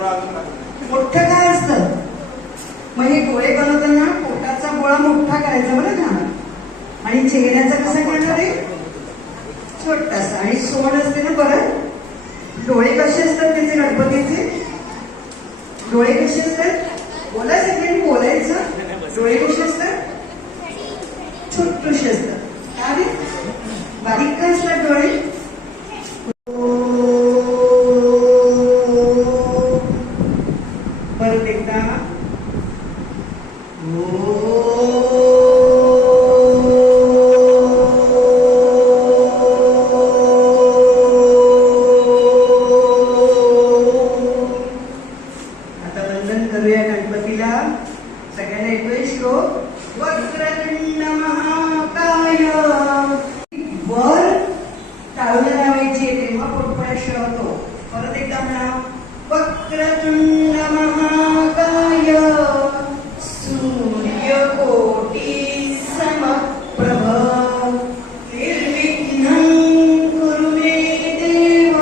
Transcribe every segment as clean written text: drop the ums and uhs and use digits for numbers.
मोठं काय असतं? मग हे डोळे बनवताना पोटाचा गोळा मोठा करायचा बरं का, आणि चेहऱ्याचा कसा करणार आहे? छोटासा. आणि सोंड असते ना परत. डोळे कसे असतात त्याचे, गणपतीचे डोळे कसे असतात? बोला सेकंड बोलायचं. डोळे कसे असतात? छोटूशे असतात. का रे? बारीक का असतात डोळे? परत एकदा आता वंदन करूया गणपतीला. सगळ्यांना येतोय श्लोक. वक्रतुंड महाकाय. वर टाळूला लावायची तेव्हा पोटपोळ्या श होतो. परत एकदा म्हणा. वक्रतुंड महाकाय सूर्यकोटी समप्रभ निर्विघ्नं कुरु मे देव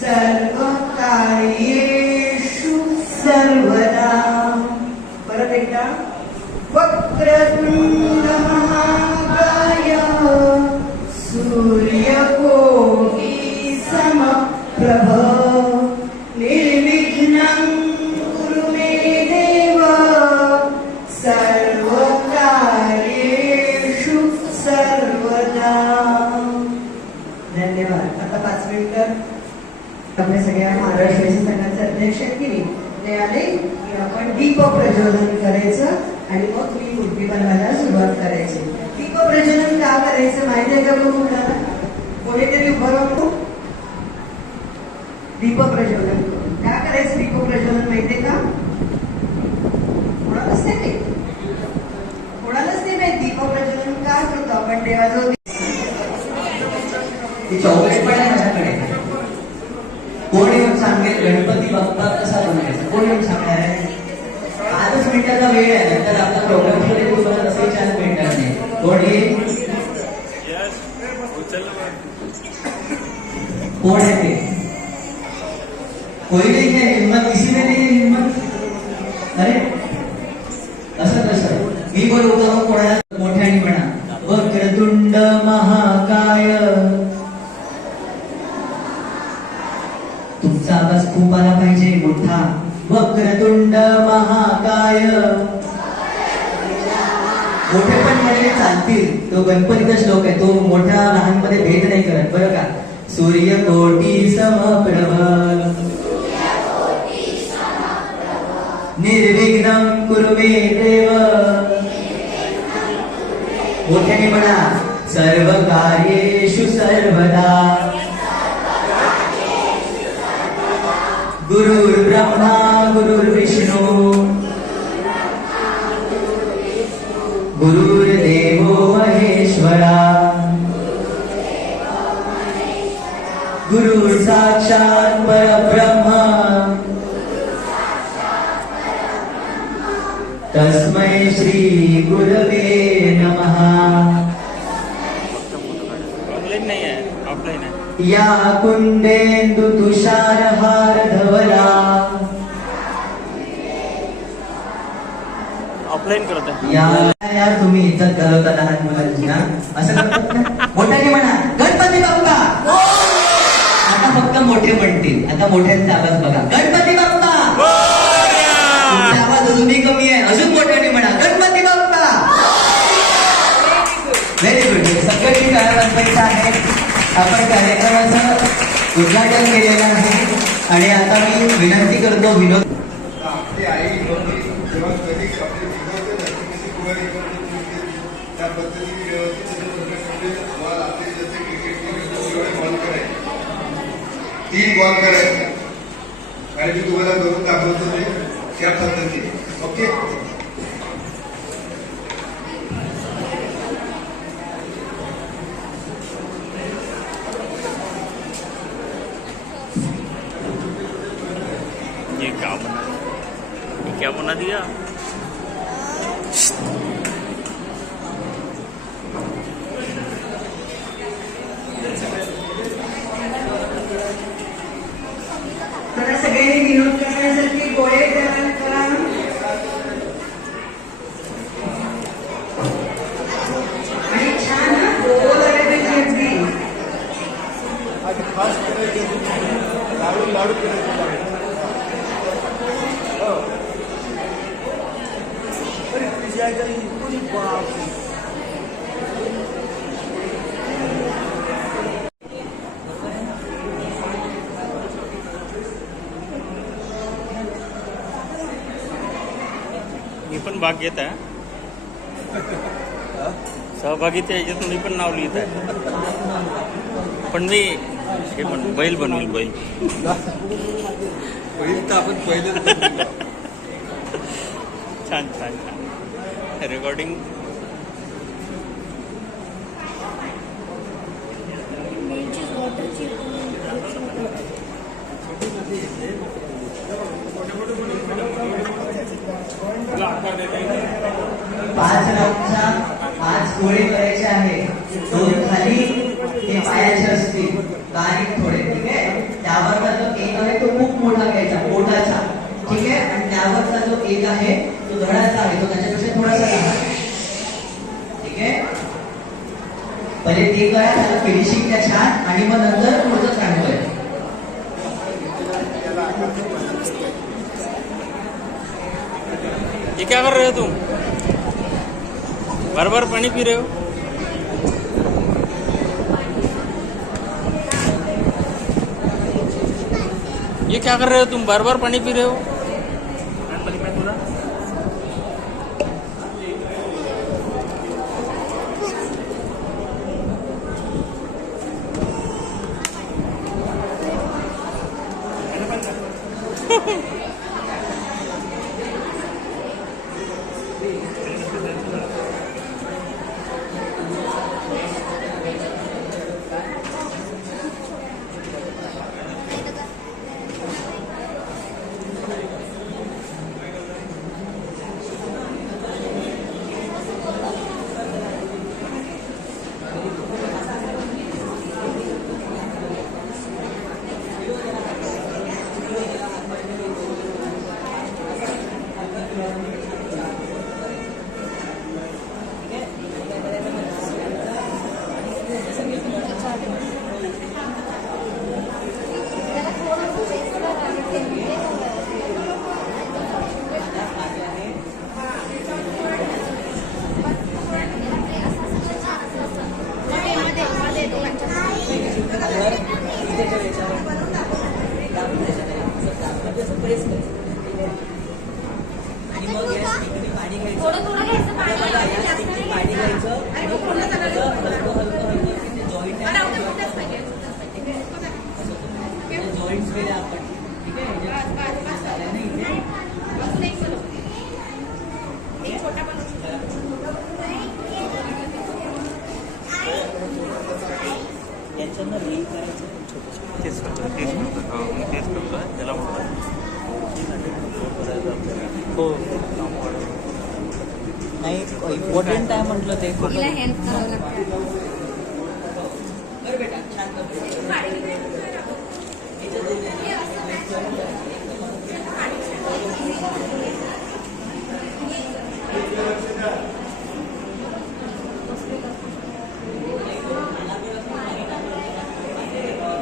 सर्वकार्येषु सर्वदा. परत एकदा. वक्रतुंड महाकाय सूर्यकोटी समप्रभ निर्विघ्नं कुरु मे देव सर्वकार्येषु सर्वदा. धन्यवाद. आता 5 मिनिटं आपल्या सगळ्या महाराष्ट्र संघाचे अध्यक्ष आहेत की नाही, ते आले की आपण दीप प्रज्वलन करायचं आणि मग तुम्ही मूर्ती बनवायला सुरुवात करायची. दीप प्रज्वलन का करायचं माहिती आहे का बघूला? कोणीतरी उभं राहतो. दीप प्रज्वलन का करायचं? दीप प्रज्वलन माहितीये का? कोणालाच नाही माहिती. कोणालाच नाही माहिती दीप प्रज्वलन का करतो आपण देवाजवळ. चॉकलेट पण आहे माझ्याकडे. कोण येऊन सांगेल गणपती बाप्पा कसा बनायचा? कोण येऊन सांगणार आहे? 5 मिनिटाचा वेळ आहे, नंतर आपला प्रोग्राम मध्ये तुम्हाला तसंही चान्स भेटणार नाही. कोण येईल? कोण आहे ते? कोई नहीं है हिम्मत, किसी में नहीं है हिम्मत. अरे असं कसं? मी बोलतो कोणाला मोठ्याने म्हणा. वक्रतुंड महाकाय. तुमचा आवाज खूप आला पाहिजे मोठा. वक्रतुंड महाकाय. मोठे पण म्हणजे चालतील. तो गणपतीचा श्लोक आहे, तो मोठ्या लहान मध्ये भेद नाही करत बरं का. सूर्यकोटी समप्रभ निर्विघ्नं कुरु मे देव. मोठ्याने म्हणा. सर्व कार्येषु सर्वदा. गुरुर्ब्रह्मा गुरुर्विष्णू गुरुर्देवो महेश्वरा गुरुर् साक्षात् परब्रह्म तस्मै श्री गुरवे नमः. ऑनलाइन नहीं है, ऑफलाइन है. या कुंदेन्दु तुषारहार धवला. ऑफलाइन करत आहे. यार तुम्ही इज्जत घालवता लहान मुलांची ना, असं करतात ना. मोठ्याने म्हणा गणपती बाप्पा. आता फक्त मोठे म्हणतील. आता मोठ्यांचा आवाज बघा. गणपती बाप्पा. तुमचा आवाज अजूनही कमी आहे. अजून मोठ्याने म्हणा गणपती बाप्पा. Very good. सगळ्यांनी टाळ्या वाजवायच्या आहेत. आपण कार्यक्रमाचं उद्घाटन केलेलं आहे आणि आता मी विनंती करतो विनोद. आपली आई जेव्हा कधी आपले शिकवते ना कशी कुवारी त्या पद्धतीने व्यवस्थित बॉल आपले जसे क्रिकेटचे बॉल करायचे 3 बॉल करायचे आणि मी तुम्हाला करून दाखवतो ते त्या पद्धतीने. ओके. ये क्या बना दिया? आता सगळ्यांनी विनोद करण्यासाठी गोळे तयार करा. आणि छान ना, गोल आले पाहिजे अगदी. आणि फास्ट करायचे लाडू लाडू करायचे. हो. अरे तुझ्या आईला कोणी बाप. मी पण भाग घेत आहे सहभागीच्या याच्यात मी पण नाव लिहित आहे. पण मी हे बैल बनवेल बैल. पहिलं तर आपण पहिलं छान छान छान रेकॉर्डिंग. पाच राऊंडचा 5 गोळे करायचे आहे. 2 खाली ते पायाचे असतील बारीक थोडे, ठीक आहे. त्यावरचा जो एक आहे तो खूप मोठा घ्यायचा, पोटाचा, ठीक आहे. आणि त्यावरचा जो एक आहे तो धडाचा आहे, तो त्याच्यापेक्षा थोडासा लहान, ठीक आहे. पहिले ते करा, त्याला फिनिशिंग द्या छान, आणि मग नंतर पुढचं सांगतोय. ये क्या कर रहे हो तुम? बार बार पानी पी रहे हो? ये क्या कर रहे हो तुम? बार बार पानी पी रहे हो? तेच करतो त्याला हो नाही इम्पॉर्टंट आहे म्हटलं ते. तिला हेल्प करावं लागतं.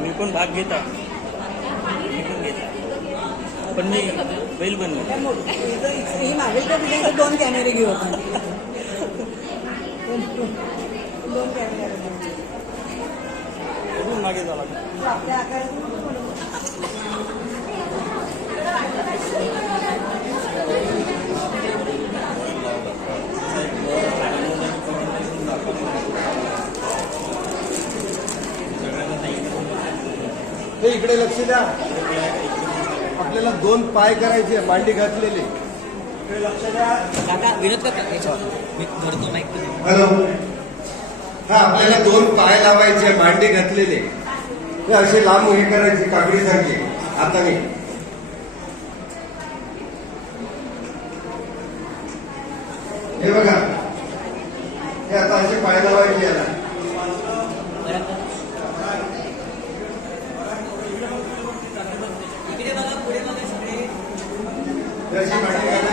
मी पण भाग घेता पण मी बैल बनवेल. ही मागेल तर तिथे 2 कॅमेरे घेऊ आपण. 2 कॅमेरे अजून मागे झाला आपल्या आकारात इकडे लक्ष द्या. आपल्याला 2 पाय करायचे मांडी घातलेले. इकडे लक्ष द्या. काका विनोद काका मी धरतो माईक. हॅलो. हा आपल्याला 2 पाय लावायचे मांडी घातलेले. हे असे लांब हे करायचे काकडीसारखे. आता मी हे बघा, हे आता असे पाय लावायचे याला. इकडे बघा जशी भांडी घ्यायला